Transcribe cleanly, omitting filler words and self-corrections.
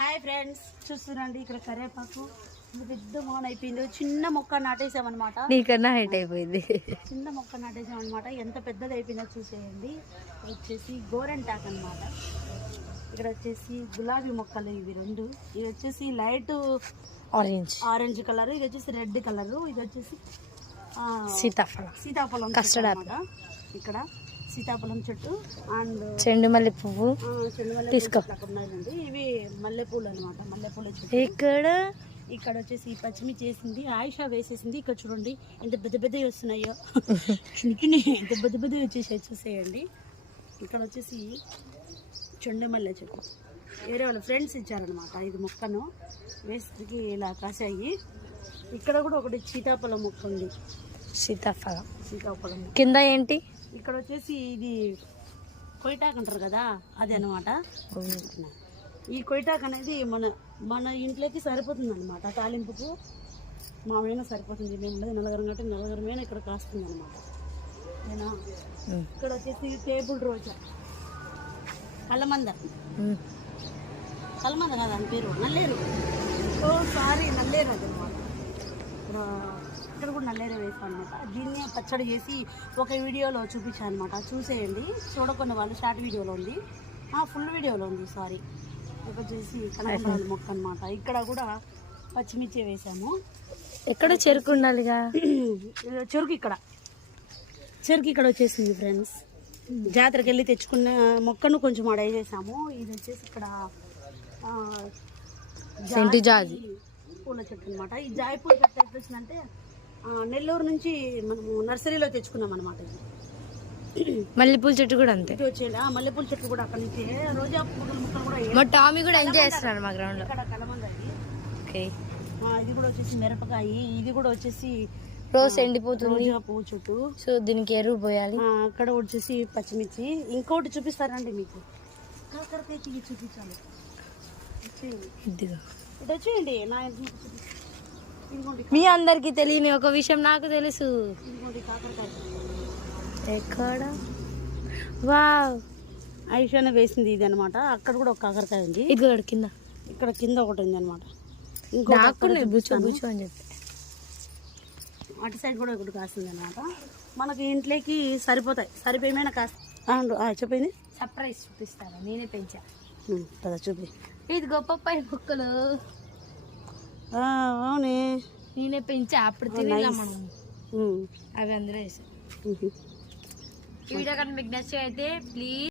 Hi friends, చూస్తున్నాండి ఇక్కడ కరివేపాకు పెద్ద మోన్ అయిపోయింది. చిన్న మొక్క నాటేసామన్నమాట. నీకన్నా హైట్ అయిపోయింది. చిన్న మొక్క నాటేసామన్నమాట. ఎంత పెద్దది అయిపోయిందో చూసేయండి. వచ్చేసి గోరెంటాక్ అన్నమాట. ఇక్కడ వచ్చేసి గులాబీ మొక్కలు ఇవి రెండు. ఇది వచ్చేసి లైట్ ఆరెంజ్ కలర్, ఇది వచ్చేసి రెడ్ కలర్, ఇది వచ్చేసి సీతాఫలం కస్టర్డ్ అన్నమాట. ఇక్కడ సీతాఫలం చెట్టు అండ్ చెండు మల్లె పువ్వు తీసుకో. ఉన్నాయండి ఇవి మల్లెపూలు అనమాట. మల్లెపూల చెట్టు. ఇక్కడ వచ్చేసి పచ్చిమిర్చి వేసింది, ఆయిషా వేసేసింది. ఇక్కడ చూడండి ఎంత పెద్ద పెద్దవి వస్తున్నాయో. చిన్న ఎంత పెద్ద పెద్దవి వచ్చేసాయి చూసేయండి. ఇక్కడ వచ్చేసి చెండు మల్లె చెట్టు వేరే వాళ్ళ ఫ్రెండ్స్ ఇచ్చారనమాట. ఇది మొక్కను వేసేకి ఇలా కాసాయి. ఇక్కడ కూడా ఒకటి సీతాఫలం మొక్క ఉంది. సీతాఫలం కింద ఏంటి? ఇక్కడ వచ్చేసి ఇది కొయిటాక్ అంటారు కదా, అది అనమాట. ఈ కొయిటాక్ అనేది మన ఇంట్లోకి సరిపోతుంది అనమాట. తాలింపుకు మామైనా సరిపోతుంది. మేము ఉండేది నలుగురు కాబట్టి నలుగురమైనా ఇక్కడ కాస్తుంది అనమాట. ఇక్కడ వచ్చేసి టేబుల్ రోజా, కలమంద కదా దాని పేరు, నల్లేరు. నల్లేరు అది అనమాట. ఇక్కడ కూడా నల్లేరు వేసాను అనమాట. దీన్ని పచ్చడి చేసి ఒక వీడియోలో చూపించాను అనమాట. చూసేయండి, చూడకున్న వాళ్ళు షార్ట్ వీడియోలో ఉంది, ఫుల్ వీడియోలో ఉంది. ఇక్కడ వచ్చేసి కనకాంబరాల మొక్క అనమాట. ఇక్కడ కూడా పచ్చిమిర్చి వేసాము. ఎక్కడ చెరుకు ఉండాలిగా. చెరుకు ఇక్కడ వచ్చేసింది ఫ్రెండ్స్. జాతరకి వెళ్ళి తెచ్చుకున్న మొక్కను కొంచెం ఆడ వేసేసాము. ఇది వచ్చేసి ఇక్కడ జాజి పూల చెట్టు అనమాట. ఈ జాయి పూల చెట్టు ఎట్లా వచ్చిందంటే నెల్లూరు నుంచి మనము నర్సరీలో తెచ్చుకున్నాం అనమాట. మల్లెపూల చెట్టు కూడా అంతే. మల్లెపూల చెట్టు కూడా అక్కడ నుంచి, రోజా పూల మొక్కలు కూడా. మా టామీ కూడా ఎంజాయ్ చేస్తున్నాడు మా గ్రౌండ్ లో. ఇక్కడ కలమంద ఇది కూడా వచ్చేసి మిరపకాయ. ఇది కూడా వచ్చేసి రోజు ఎండిపోతుంది రోజా పువ్వు చెట్టు. సో దీనికి ఎరువు పోయాలి. అక్కడ వచ్చేసి పచ్చిమిర్చి. ఇంకోటి చూపిస్తారండి మీకు, కాకరకాయ తీగి చూపించాలి. ఇటు వచ్చేయండి. మీ అందరికి తెలియని ఒక విషయం నాకు తెలుసు. కాకరకాయ ఎక్కడ? వావ్, ఆయిషానే వేసింది ఇది అనమాట. అక్కడ కూడా ఒక కాకరకాయ ఉంది. ఇక్కడ కింద ఒకటి ఉంది అనమాట. బుచ్చు అని చెప్పి అటు సైడ్ కూడా ఒకటి కాస్తుంది అనమాట. మనకి ఇంట్లోకి సరిపోతాయి. సరిపోయినా కాస్త చెప్పింది. సర్ప్రైజ్ చూపిస్తాను, నేనే పెంచా కదా, చూపి. ఇది గొప్ప మొక్కలు. అవునే, నేనే పెంచా. అప్పుడు తినేలా మనం అవి అందరూ వేసాం. ఈ వీడియో కానీ మీకు నచ్చితే ప్లీజ్